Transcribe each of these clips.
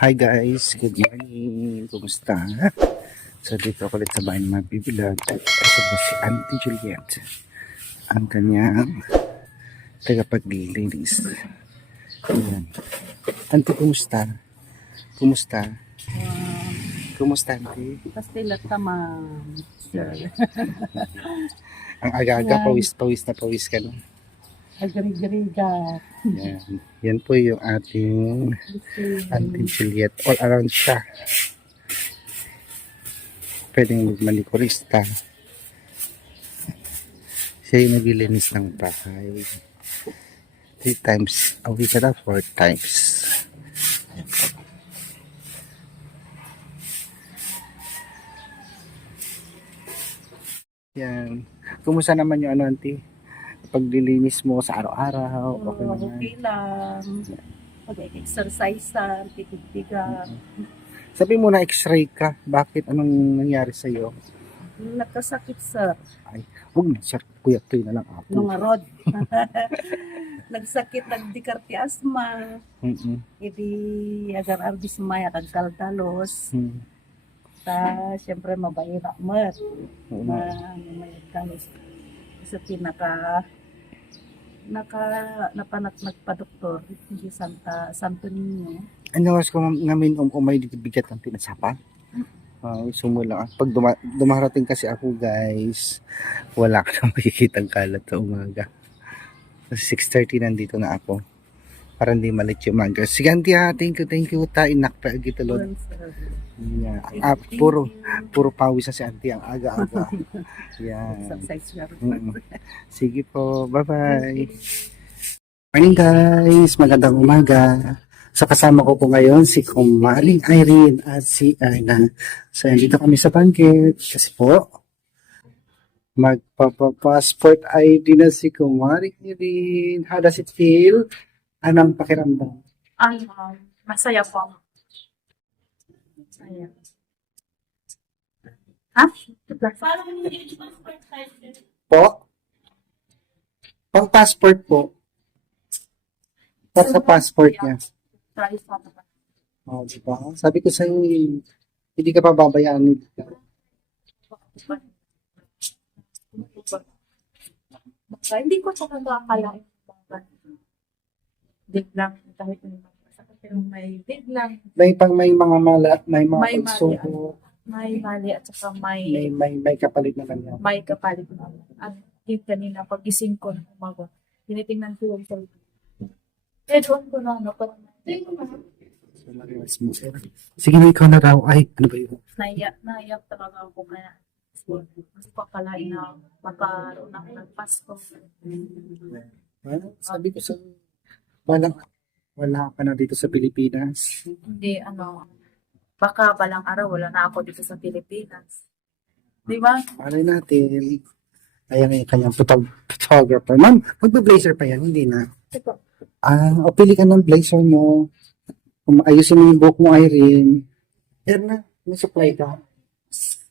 Hi guys, good morning. Kumusta? So dito ako ulit sa bahay ng mga bibilag. Ito ba si Auntie Juliet? Ang kanyang tagapaglilinis. Ayan. Auntie, kumusta? Kumusta? Kumusta, Auntie? Pastila tamam. Ang aga-aga, Yan. pawis na pawis ka na. Agrig-griga. Yan. Yan po yung ating Auntie Juliet. All around siya. Pwedeng magmanikurista. Siya yung naglilinis ng bahay. 3 times a week na 4 times. Yan. Kumusta naman yung auntie? Paglilinis mo sa araw-araw? Okay naman? Okay lang. Pag-exercise, titig-tiga. Sabi mo na x-ray ka. Bakit? Anong nangyari sa'yo? Nagkasakit sir. Ay, huwag na siya. Kuya, tuloy na lang ako. Nung rod. Nagsakit, nagdikarti asma. Idi agar-arbis maya kagkaldalos. Ta, syempre mabaira mat. May dalos. Sa napanak nagpa-doktor di Santo Niño. Ano oras ko ngamin umay dito bigat ang pinasapa? Sumula. Pag dumarating kasi ako guys, wala ka na makikitang kalat sa umaga. Kasi 6:30 nandito na ako. Para hindi malit yung umaga. Sige auntie ha, thank you. Ta, inakpa agito lord. Yeah. Puro pawis na si auntie ang aga-aga. Yan. Sige po, bye-bye. Morning guys, magandang umaga. So kasama ko po ngayon si Kumaring Irene at si Erna. So dito kami sa banquet kasi po magpapa-passport ID na si Kumaring Irene. How does it feel? Anong pakiramdam? Masaya po. Masaya. Ha? Po? Pang passport po. Para sa passport niya. Oh, diba? Sabi ko sa'yo, hindi ka pa babayaan nito. Hindi ko siya nakakalain. Biglang, kahit pero may biglang, May mga mala, may mga May pagsuko, may mali at saka may kapalit na kanya. may kapalit na. At yung kanina, pagising ko ng umaga, tinitingnan ko yung cellphone. Doon ko na, parang Sige na, ikaw na raw. Ay, ano ba yun? naiyak talaga ako kaya. Mas papalain na magkaroon ako ng Pasko. Sabi ko sa wala ka na dito sa Pilipinas. Hindi, baka balang araw wala na ako dito sa Pilipinas. Di ba? Malay natin. Ayan yung kanyang photographer. Ma'am, magbe-blazer pa yan, hindi na. O pili ka ng blazer mo. Ayusin mo yung buhok mo, Irene. Yan na, may supply ka.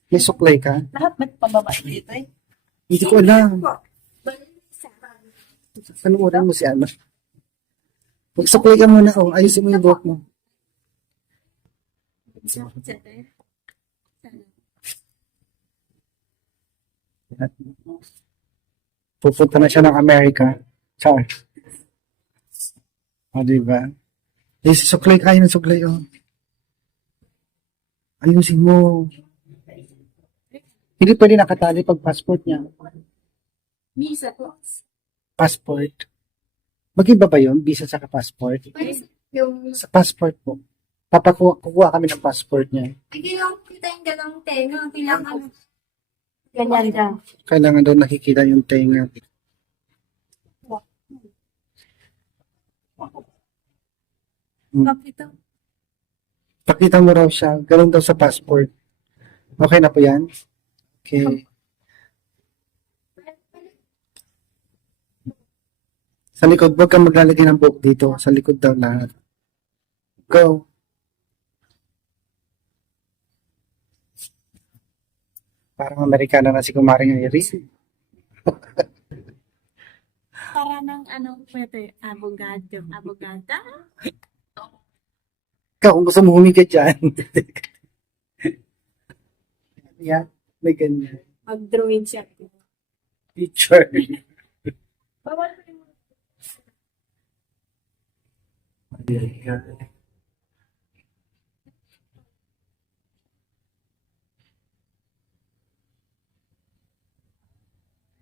May supply ka? Lahat may pababa dito eh. Hindi ko alam. Panuorin mo si Ana. Mag-supply ka muna. Ayusin mo yung buhok mo. Pupunta na siya ng Amerika. Char. O, diba? Suklay kayo ng suklay, Ayusin mo. Hindi pwede nakatali pag passport niya. Visa po. Passport. Mag-iba ba yun? Visa sa passport? Yung, Sa passport po. Kukuha kami ng passport niya. kailangan kita yung ganang tenga. Kailangan, ganyan lang. Kailangan daw nakikita yung tenga. Pakita mo raw siya. Ganun daw sa passport. Okay na po yan? Okay. Sa likod, huwag kang maglalagay ng buhok dito. Sa likod daw lahat. Go. Parang Amerikana na si Kumaring Iris. Para ng pwede, abogado. Abogada? Ikaw, kung gusto mo humiga dyan. Yan, may ganyan. Mag-drawing siya. Teacher. Bawal ko yung Ayan.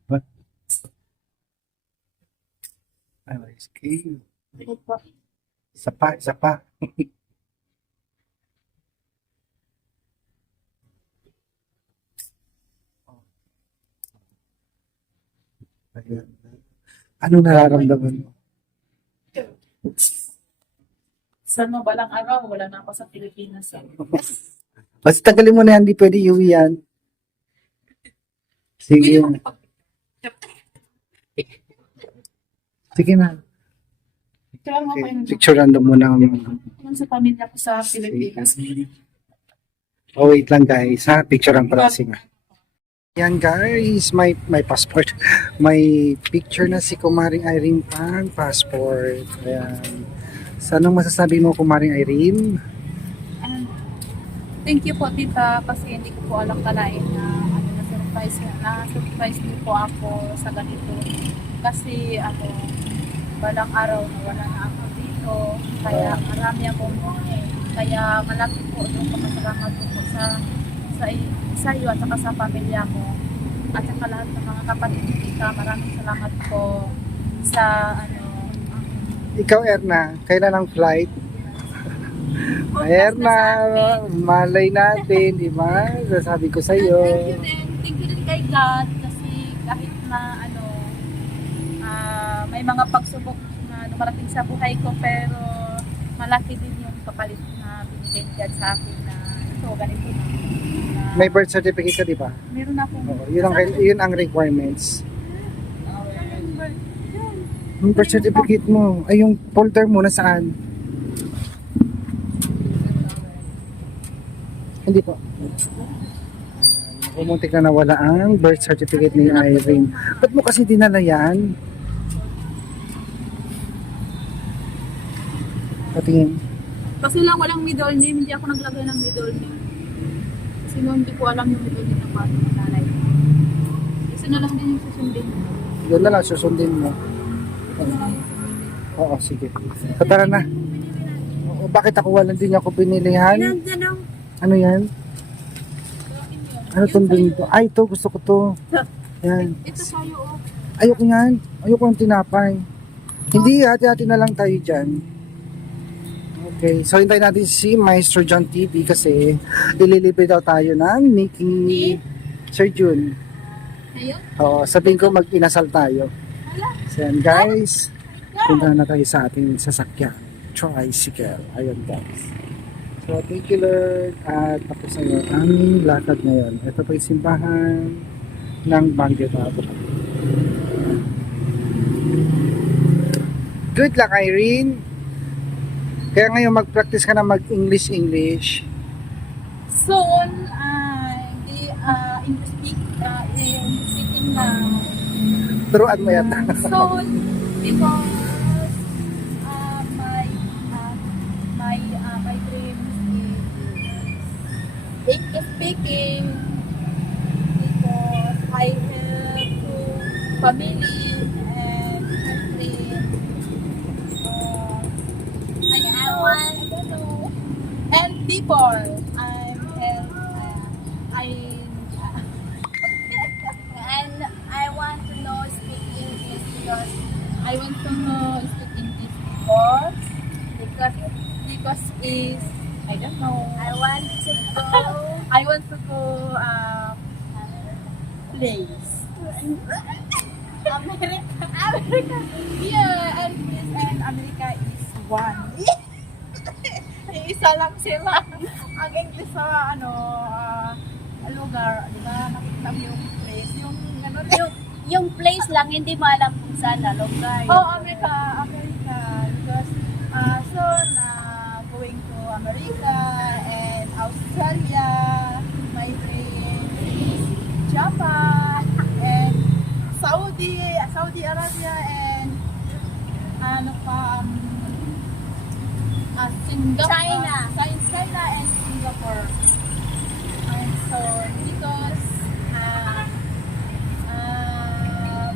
What? Okay. Isa pa, isa pa. Ayan. Ano nararamdaman mo? Sana balang araw, wala na ako sa Pilipinas. Basta tagalin mo na yan, di pwede iuwi yan. Sige. Sige na. Kaya nga Okay. kayo Picture random mo na. naman sa pamilya ko sa Pilipinas. Oh, wait lang guys, ha? Picture ang klase nga. Yan guys, may passport. May picture na si Kumaring Irene pang passport. Ayan. So, anong masasabi mo, Kumaring Irene? Thank you po, tita, kasi hindi ko po alam kalain na na-surprise niyo po ako sa ganito. Kasi balang araw na wala na ako dito, kaya marami akong kaya malaki po yung pagkasalamat ko po sa iyo at saka sa pamilya ko at saka lahat ng mga kapatid ko, tita. Maraming salamat po sa Ikaw, Erna, kailan ang flight? Erna, malay natin, di ba? Sasabi ko sa'yo. Thank you din kay God kasi kahit na may mga pagsubok na dumarating sa buhay ko, pero malaki din yung kapalit na binigay ni God sa akin na ito, ganito na. May birth certificate ka, di ba? Meron akong Oo, yun ang requirements. Yung birth certificate mo, ay yung folder mo, nasaan? Hindi po. Pumuntik na nawala ang birth certificate ni Irene. Ba't mo kasi dinala yan? Patingin. kasi lang walang middle name, hindi ako naglagay ng middle name. Kasi no, hindi ko alam yung middle name ng bata ng nanay ko. Isa na lang din yung susundin. Doon na lang, susundin mo. Oo, sige. Tara na. Oo, bakit ako walang din ako pinilihan? Nagtanong, Ano yan? Ano itong dito? Ay, ito. Gusto ko to. Yan. Ito sa'yo, oh. Ayoko yan. Ayoko ng tinapay. Hindi, hati-hati na lang tayo dyan. Okay. So, hintayin natin si Maestro John TV kasi ililibre daw tayo ng Mickey Sir Jun. ayun, Oo, sabihin ko mag-inasal tayo. So, yan guys. Punta na tayo sa ating sasakyan. Tricycle. Ayun guys. So, thank you Lord. At tapos na yung aming lakad ngayon. Ito po yung simbahan ng Baguio Tabo. Good luck, Irene. Kaya ngayon mag-practice ka na mag-English. Soon, hindi English speaking na. Turuan mo yata. Soon, because my dreams is English speaking because I have two family and country. I don't know. And people, and I want to know speak English because I want to know speak English because is I don't know. I want to go place. America. Yeah, and America is one. Isa lang sila. Ang English sa lugar, di ba? Nakita mo yung place, yung yung place lang, hindi mo alam kung saan na lugar. America. Because soon, going to America and Australia, my dream is Japan and Saudi Arabia and Singapore. China. Manila and Singapore. And so, dito,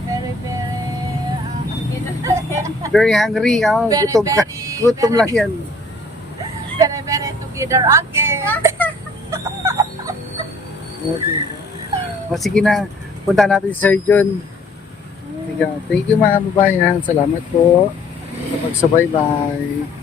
very, Very hungry. Oh, Very, gutom ka. very, Gutom very- lang yan. very, very together again. O, diba? O, sige na. Punta natin si Sir John. Sige. Thank you mga kababayan. Salamat po sa pagsubaybay.